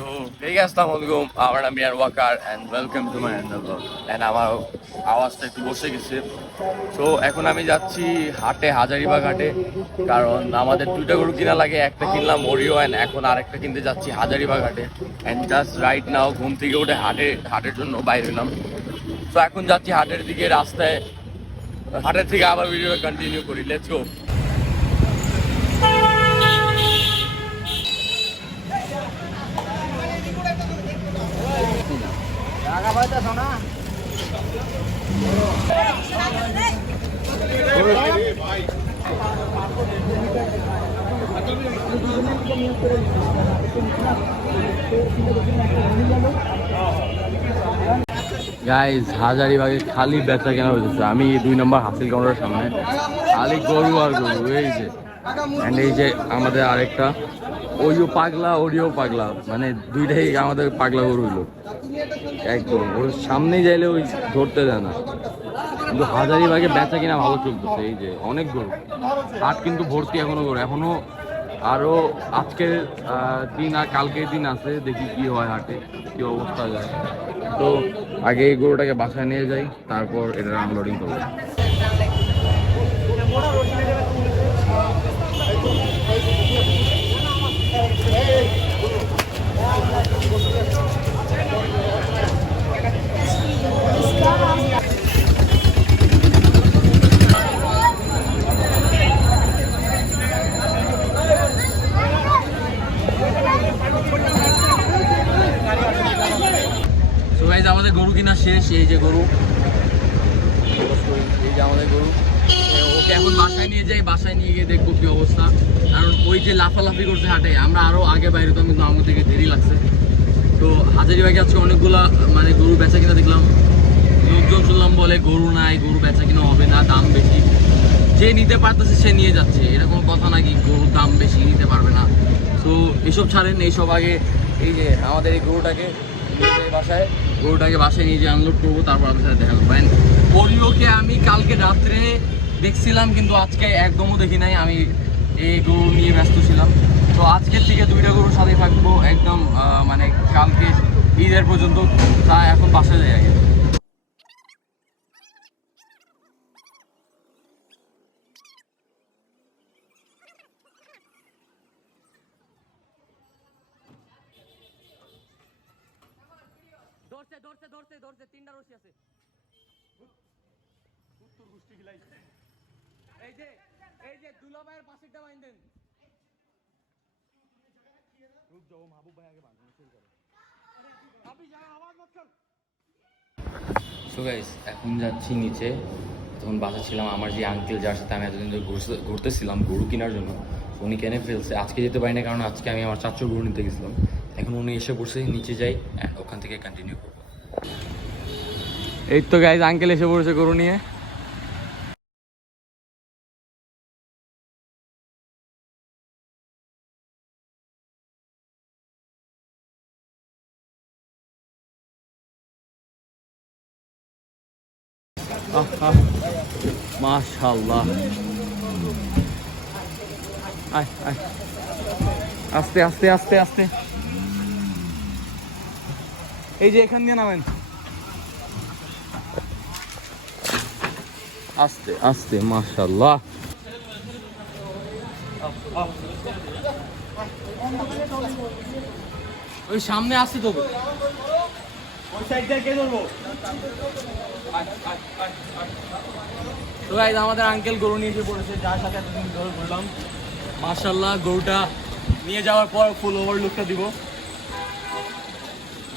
So, hey guys, Assalamualaikum. আমার নাম Mian Waqar and welcome to my and আমার আওয়াজটা একটু বসে গেছে। তো এখন আমি যাচ্ছি হাটে হাজারিবাগ হাটে। কারণ আমাদের দুইটা গরু কিনা লাগে একটা কিনলাম ওরিও অ্যান্ড এখন আরেকটা কিনতে যাচ্ছি হাজারিবাগ হাটে। অ্যান্ড জাস্ট রাইট নাও ঘুম থেকে উঠে হাটে হাটের জন্য বাইরে এলাম তো এখন যাচ্ছি হাটের দিকে রাস্তায়। হাটের থেকে আবার ভিডিও কন্টিনিউ করি। লেটস গো গাইজ হাজারিবাগে খালি বেচা কেনা হয়েছে আমি দুই নম্বর হাসিল কাউন্টারের সামনে। খালি গরু আর গরু, এই যে। এই যে আমাদের আরেকটা। ওইও পাগলা, ওরিও পাগলা। মানে দুইটাই আমাদের পাগলা গরু হইল। একদম। ওর সামনে যাইলে ওই ধরতে দেয় না। কিন্তু হাজারিবাগে বেচা কিনা ভালো চলতেছে, এই যে অনেক গরু। হাট কিন্তু ভর্তি এখনও গরু। এখনও আরও আজকের দিন আর কালকের দিন আছে, দেখি কি হয় হাটে, কি অবস্থা যায়। তো আগে এই গরুটাকে বাসায় নিয়ে যাই, তারপর এটা আনলোডিং করব তো গাইজ আমাদের গরু কিনা শেষ, এই যে গরু। এই যে আমাদের গরু। ওকে এখন বাসায় নিয়ে যাই, বাসায় নিয়ে গিয়ে দেখব কি অবস্থা। কারণ ওই যে লাফালাফি করছে হাটে, আমরা আরও আগে বাইরে তো কিন্তু আমাদের থেকে দেরি লাগছে। তো হাজারি ভাগে আজকে অনেকগুলা মানে গরু বেচা কিনা দেখলাম। লোকজন শুনলাম বলে গরু নাই, গরু বেচা কিনা হবে না, দাম বেশি। যে নিতে পারতেছে, সে নিয়ে যাচ্ছে। এটা কোনো কথা নাকি গরুর দাম বেশি নিতে পারবে না। তো এসব ছাড়েন, এইসব আগে, এই যে আমাদের এই গরুটাকে বাসায়। গরুটাকে বাসায় নিয়ে যে আনলোড করব, তারপর আপনার সাথে দেখা ভাই পরিওকে আমি কালকে রাত্রে দেখছিলাম, কিন্তু আজকে একদমও দেখি নাই। আমি এই গরু নিয়ে ব্যস্ত ছিলাম। তো আজকের থেকে দুইটা গরুর সাথে থাকব। একদম মানে কালকে ঈদের পর্যন্ত তা এখন বাসায় যায় আগে। ধরছে ধরছে ধরছে তিনটা রশি আছে। উত্তর গোষ্ঠী খিলাইছে এই যে এই যে দুলাভাইয়ের পাশেরটা বাইন্ধেন রুক যাও মাহবুব ভাই আগে বাঁধুন শুরু করো। আপনি যারা আওয়াজ মত কর। সো গাইস এখন যাচ্ছি নিচে। তখন বাসা ছিলাম আমার যে আঙ্কেল যার সাথে আমি এতদিন ধরে ঘুরতে- ঘুরতেছিলাম গরু কেনার জন্য উনি কেনে ফেলছে। আজকে যেতে পারি না কারণ আজকে আমি আমার চাচুর গরু নিতে গেছিলাম। এখন উনি এসে পড়ছে নিচে যাই ওখান থেকে কন্টিনিউ করব। এই তো গাইজ আঙ্কেল এসে পড়েছে গরু নিয়ে। মাশাল্লাহ আস্তে আস্তে আস্তে আস্তে। এই যে এখান দিয়ে নামেন। আস্তে আস্তে মাশাল্লাহ ওই সামনে আসছে তো। ওই সাইড কে ধরবো? তো গাইজ আমাদের আঙ্কেল গরু নিয়ে এসে পড়েছে যার সাথে এতদিন ধরে ঘুরলাম। মার্শাল্লাহ গরুটা নিয়ে যাওয়ার পর ফুল ওভার লুকটা দিব।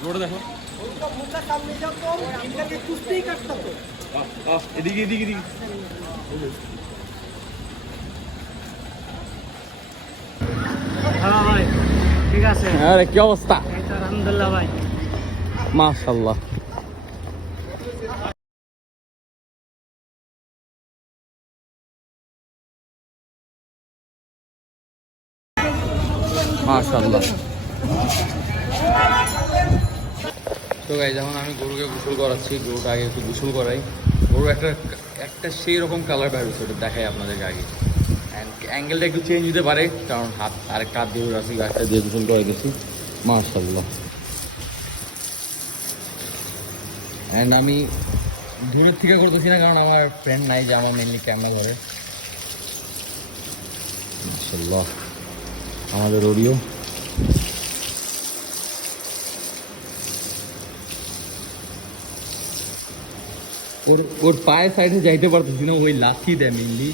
গরুটা দেখো। এদিকে এদিকে হ্যাঁ ভাই ঠিক আছে। আরে কি অবস্থা? আলহামদুলিল্লাহ ভাই। মাশাল্লাহ মাশাল্লাহ তো গাই যেমন আমি গরুকে গোসল করাচ্ছি, গরুটা আগে একটু গোসল করাই। গরু একটা একটা সেই রকম কালার বের হচ্ছে ওটা দেখাই আপনাদেরকে আগে। অ্যাঙ্গেলটা একটু চেঞ্জ হতে পারে, কারণ হাত আরেকটা হাত দিয়ে রাখি গাছটা দিয়ে গোসল করে গেছি মার্শাল্লাহ অ্যান্ড আমি দূরের থেকে করতেছি না, কারণ আমার ফ্রেন্ড নাই যে আমার মেনলি ক্যামেরা ধরে। মার্শাল্লাহ আমাদের ওরিও ওর ওর পায়ের সাইডে যাইতে পারতেছি না, ওই লাঠি দেয় মেনলি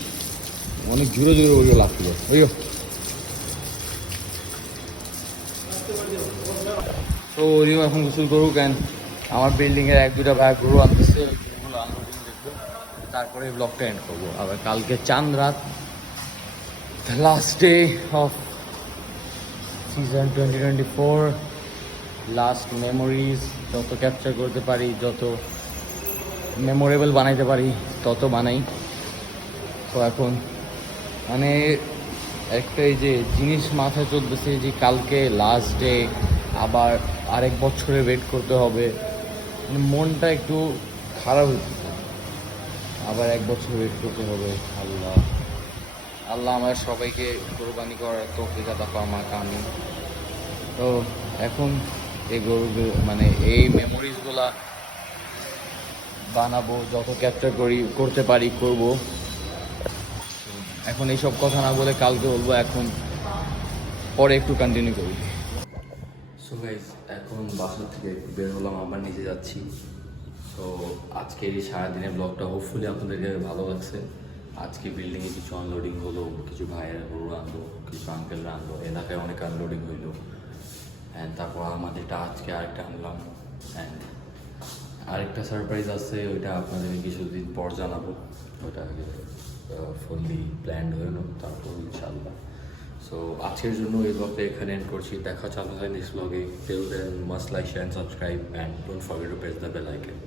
অনেক জোরে জোরে ওরিও লাঠি দেয়। ওইও তো ওরিও এখন গোসল করুক অ্যান্ড আমার বিল্ডিংয়ের এক দুটা ভাই গরু আনলোডিং দেখব। তারপরে ব্লগটা এন্ড করব। আবার কালকে চাঁদ রাত last day of season twenty twenty four last memories যত ক্যাপচার করতে পারি, যত মেমোরেবল বানাইতে পারি, তত বানাই। তো এখন মানে একটা এই যে জিনিস মাথায় চলতেছে যে কালকে লাস্ট ডে আবার আরেক বছরে ওয়েট করতে হবে মানে মনটা একটু খারাপ হচ্ছে আবার এক বছর ওয়েট করতে হবে, আল্লাহ। আল্লাহ আমার সবাইকে কোরবানি করার তৌফিক আতা পামা কামি তো এখন এই গরু মানে এই মেমোরিজগুলা বানাবো, যত ক্যাপচার করি, করতে পারি, করব। এখন এইসব কথা না বলে কালকে বলব, এখন পরে একটু কন্টিনিউ করি। সো গাইজ এখন বাসা থেকে একটু বের হলাম, আবার নিজে যাচ্ছি। সো আজকের এই সারাদিনের ব্লগটা হোপফুলি আপনাদেরকে ভালো লাগছে। আজকে বিল্ডিংয়ে কিছু আনলোডিং হলো, কিছু ভাইয়ের গরু আনলো, কিছু আঙ্কেলরা আনলো, এলাকায় অনেক আনলোডিং হইল। অ্যান্ড তারপর আমাদেরটা আজকে আরেকটা আনলাম। অ্যান্ড আরেকটা সারপ্রাইজ আছে, ওইটা আপনাদের কিছুদিন পর জানাব। ওটা ফুললি প্ল্যান্ড হয়ে নো তারপর ইনশাল্লাহ সো আজকের জন্য এই ব্লগটা এখানে এন্ড করছি। দেখা চালু হয় নেক্সট ব্লগে till then must like share subscribe and don't forget to press the bell icon